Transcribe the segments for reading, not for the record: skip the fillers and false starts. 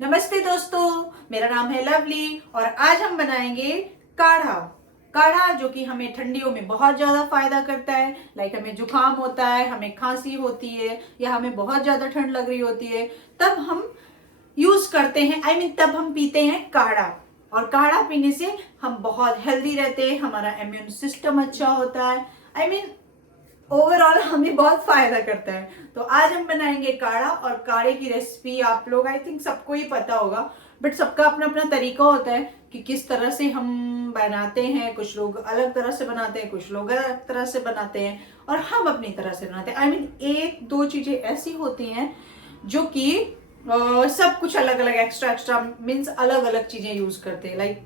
नमस्ते दोस्तों, मेरा नाम है लवली और आज हम बनाएंगे काढ़ा। काढ़ा जो कि हमें ठंडियों में बहुत ज्यादा फायदा करता है। लाइक हमें जुकाम होता है, हमें खांसी होती है या हमें बहुत ज्यादा ठंड लग रही होती है, तब हम यूज करते हैं। तब हम पीते हैं काढ़ा। और काढ़ा पीने से हम बहुत हेल्दी रहते हैं, हमारा इम्यून सिस्टम अच्छा होता है। ओवरऑल हमें बहुत फायदा करता है। तो आज हम बनाएंगे काढ़ा, और काढ़े की रेसिपी आप लोग आई थिंक सबको ही पता होगा, बट सबका अपना अपना तरीका होता है कि किस तरह से हम बनाते हैं। कुछ लोग अलग तरह से बनाते हैं, कुछ लोग अलग तरह से बनाते हैं, और हम अपनी तरह से बनाते हैं। एक दो चीजें ऐसी होती हैं जो कि सब कुछ अलग अलग एक्स्ट्रा मीन्स अलग अलग चीजें यूज करते हैं। लाइक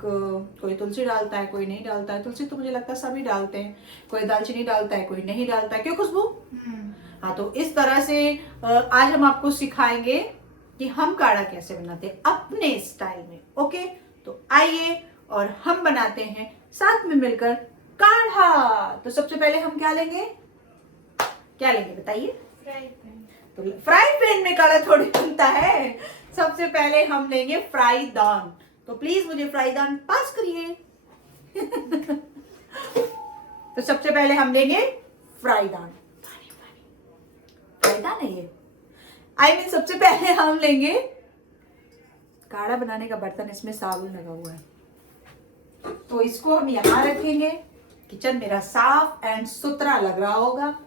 कोई तुलसी डालता है, कोई नहीं डालता है। तुलसी तो मुझे लगता है सभी डालते हैं। कोई दालचीनी डालता है, कोई नहीं डालता है। क्यों खुशबू? हाँ, तो इस तरह से आज हम आपको सिखाएंगे कि हम काढ़ा कैसे बनाते हैं अपने स्टाइल में। ओके, तो आइए और हम बनाते हैं साथ में मिलकर काढ़ा। तो सबसे पहले हम क्या लेंगे बताइए? तो फ्राई पैन में काढ़ा थोड़ी बनता है। सबसे पहले हम लेंगे फ्राई दान। तो प्लीज मुझे फ्राई दान पास करिए। तो सबसे पहले हम लेंगे फ्राई दान। फ्राई दान है ये। सबसे पहले हम लेंगे काढ़ा बनाने का बर्तन। इसमें साबुन लगा हुआ है, तो इसको हम यहां रखेंगे। किचन मेरा साफ एंड सुथरा लग रहा होगा।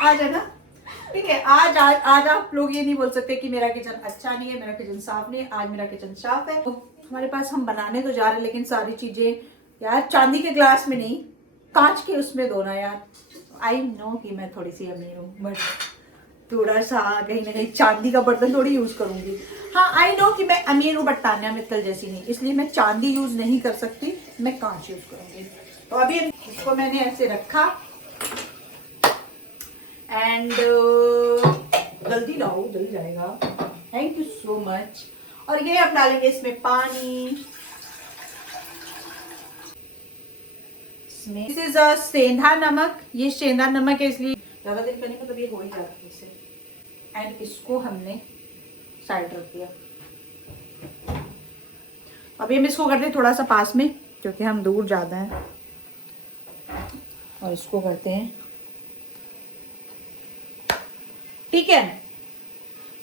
आज है ना? ठीक है, आज आप लोग ये नहीं बोल सकते कि मेरा किचन अच्छा नहीं है, मेरा किचन साफ नहीं है। आज मेरा किचन साफ है। तो हमारे पास, हम बनाने तो जा रहे हैं, लेकिन सारी चीजें यार चांदी के ग्लास में नहीं, कांच के उसमें धोना यार। आई नो कि मैं थोड़ी सी अमीर हूँ, बट थोड़ा सा कहीं ना कहीं चांदी का बर्तन थोड़ी यूज करूंगी। हाँ, आई नो कि मैं अमीर हूँ, बट तान्या मित्तल जैसी नहीं, इसलिए मैं चांदी यूज नहीं कर सकती, मैं कांच यूज करूंगी। तो अभी इसको मैंने ऐसे रखा एंड जल्दी लाओ, जल जाएगा। Thank you so much. और ये अब डालेंगे इसमें पानी। इसमें दिस इज सेंधा नमक। ये सेंधा नमक है, इसलिए ज्यादा दिन करने में तो ये हो ही जाता है इसे। एंड इसको हमने साइड रख दिया। अभी हम इसको करते हैं थोड़ा सा पास में, क्योंकि हम दूर ज्यादा हैं। और इसको करते हैं, ठीक है?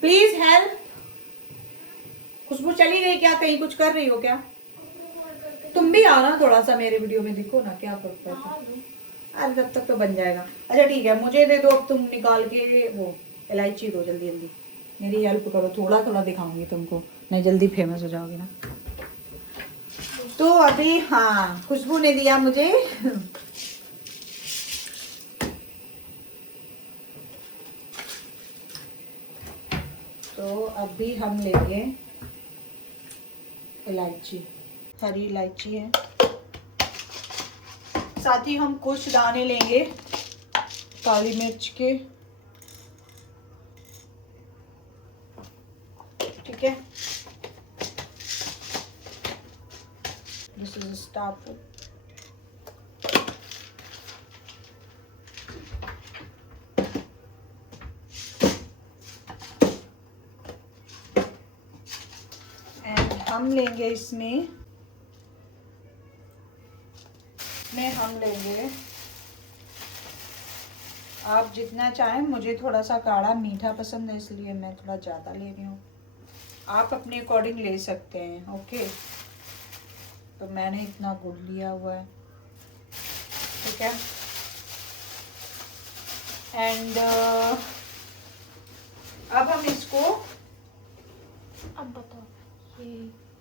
Please help. खुशबू चली गई क्या? कहीं कुछ कर रही हो क्या? तुम भी आओ ना थोड़ा सा मेरे वीडियो में, देखो ना क्या फर्क पड़ता है। अरे तब तक तो बन जाएगा। अच्छा ठीक है, मुझे दे दो अब, तुम निकाल के वो इलायची दो जल्दी जल्दी। मेरी हेल्प करो, थोड़ा थोड़ा दिखाऊंगी तुमको, नहीं जल्दी फेमस हो जाओगी ना। तो अभी हाँ, खुशबू ने दिया मुझे। तो अभी हम लेंगे इलायची, हरी इलायची है। साथ ही हम कुछ दाने लेंगे काली मिर्च के, ठीक है? This is star food. हम लेंगे इसमें हम लेंगे, आप जितना चाहें। मुझे थोड़ा सा काढ़ा मीठा पसंद है, इसलिए मैं थोड़ा ज़्यादा ले रही हूँ। आप अपने अकॉर्डिंग ले सकते हैं। ओके, तो मैंने इतना गुड़ लिया हुआ है, ठीक है? एंड अब हम इसको, अब बताओ, ये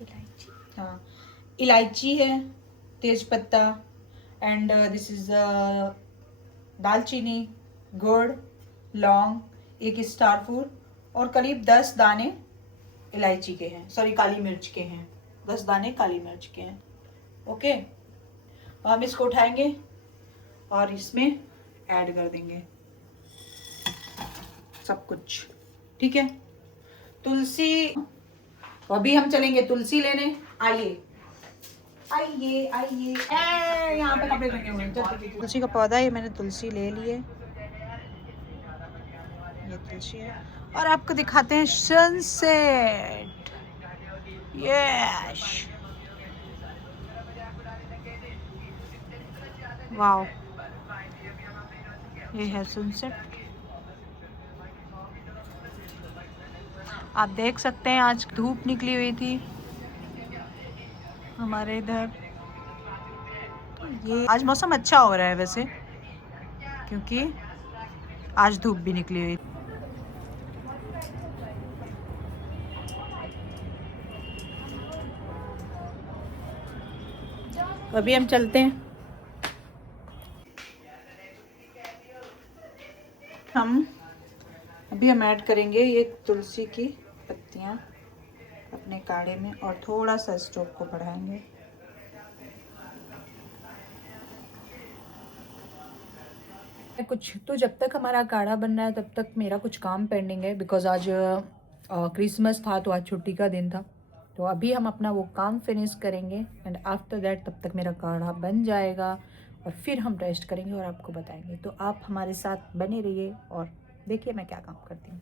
इलायची, हाँ इलायची है, तेज पत्ता, एंड दिस इज दालचीनी, गुड़, लौंग, एक स्टार फूल, और करीब 10 दाने इलायची के हैं, सॉरी काली मिर्च के हैं। 10 दाने काली मिर्च के हैं। ओके, हम इसको उठाएंगे और इसमें ऐड कर देंगे सब कुछ, ठीक है? तुलसी, तो अभी हम चलेंगे तुलसी लेने। आइए आइए आइए, यहाँ पे कपड़े टंगे हुए हैं। तुलसी का पौधा है, मैंने तुलसी ले लिए, ये तुलसी है। और आपको दिखाते हैं सनसेट। यस, वाओ, ये है सनसेट। आप देख सकते हैं आज धूप निकली हुई थी हमारे इधर। ये आज मौसम अच्छा हो रहा है वैसे, क्योंकि आज धूप भी निकली हुई। अभी हम चलते हैं। हम ऐड करेंगे ये तुलसी की पत्तियाँ अपने काढ़े में और थोड़ा सा स्टोव को बढ़ाएंगे। कुछ तो जब तक हमारा काढ़ा बन रहा है तब तक मेरा कुछ काम पेंडिंग है, बिकॉज आज क्रिसमस था तो आज छुट्टी का दिन था। तो अभी हम अपना वो काम फिनिश करेंगे एंड आफ्टर दैट तब तक मेरा काढ़ा बन जाएगा और फिर हम टेस्ट करेंगे और आपको बताएंगे। तो आप हमारे साथ बने रहिए और देखिए मैं क्या काम करती हूँ।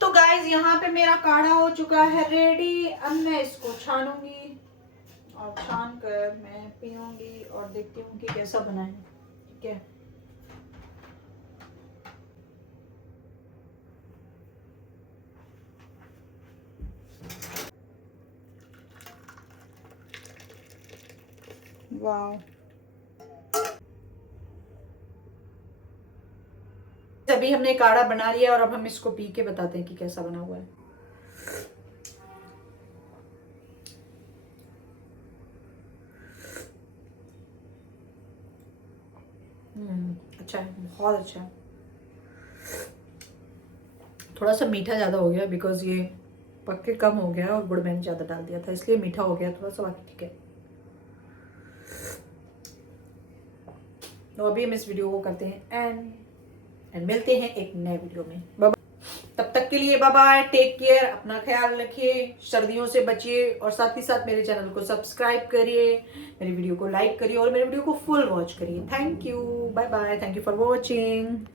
तो गाइज यहाँ पे मेरा काढ़ा हो चुका है रेडी। अब मैं इसको छानूंगी और छान कर मैं पीऊंगी और देखती हूँ कि कैसा बना है। ठीक है, वाह, अभी हमने काढ़ा बना लिया और अब हम इसको पी के बताते हैं कि कैसा बना हुआ है। अच्छा है, बहुत अच्छा है। थोड़ा सा मीठा ज़्यादा हो गया बिकॉज ये पक्के कम हो गया और गुड़ मैंने ज़्यादा डाल दिया था, इसलिए मीठा हो गया थोड़ा सा, बाकी ठीक है। तो अभी हम इस वीडियो को करते हैं एंड मिलते हैं एक नए वीडियो में। बाय। तब तक के लिए बाय बाय, टेक केयर, अपना ख्याल रखिए, सर्दियों से बचिए और साथ ही साथ मेरे चैनल को सब्सक्राइब करिए, मेरी वीडियो को लाइक करिए और मेरे वीडियो को फुल वॉच करिए। Thank you, bye bye, thank you for watching.